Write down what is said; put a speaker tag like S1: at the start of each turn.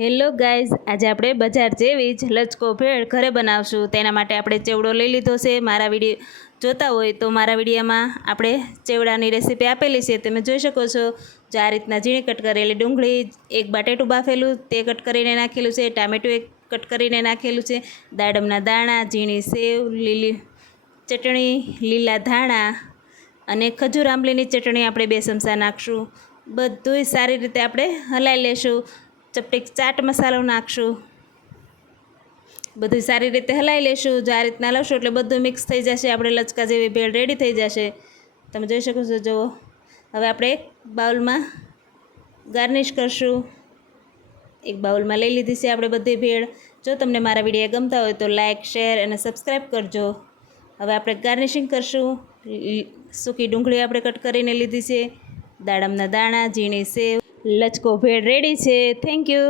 S1: Hello guys, આજે આપણે બજાર જેવી જ લચકો ભેળ ઘરે બનાવશું. તેના માટે આપણે ચેવડો લઈ લીધો છે. મારા વીડિયો જોતા હોય તો મારા વિડીયામાં આપણે ચેવડાની રેસીપી આપેલી છે. તમે જોઈ શકો છો જો આ રીતના ઝીણી કટ કરેલી ડુંગળી, એક બાટેટું બાફેલું, તે કટ કરીને નાખેલું છે. ટામેટું એક કટ કરીને નાખેલું છે. દાડમના દાણા, ઝીણી સેવ, લીલી ચટણી, લીલા ધાણા અને ખજૂર આંબલીની ચટણી આપણે બે ચમચા નાખશું. બધુંય સારી રીતે આપણે હલાવી લેશું. ચપટીક ચાટ મસાલો નાખશું. બધું સારી રીતે હલાવી લેશું, જો રીતના લાવશું એટલે બધું મિક્સ થઈ જશે. આપણે લચકા જેવી ભેળ રેડી થઈ જશે. તમે જોઈ શકો છો, જુઓ. હવે આપણે એક બાઉલમાં ગાર્નિશ કરશું. એક બાઉલમાં લઈ લીધી છે આપણે બધી ભેળ. જો તમને મારા વીડિયો ગમતા હોય તો લાઇક શેર અને સબસ્ક્રાઈબ કરજો. હવે આપણે ગાર્નિશિંગ કરશું. સૂકી ડુંગળી આપણે કટ કરીને લીધી છે. દાડમના દાણા, ઝીણી સેવ. લચકો ભેળ રેડી છે થેન્ક યુ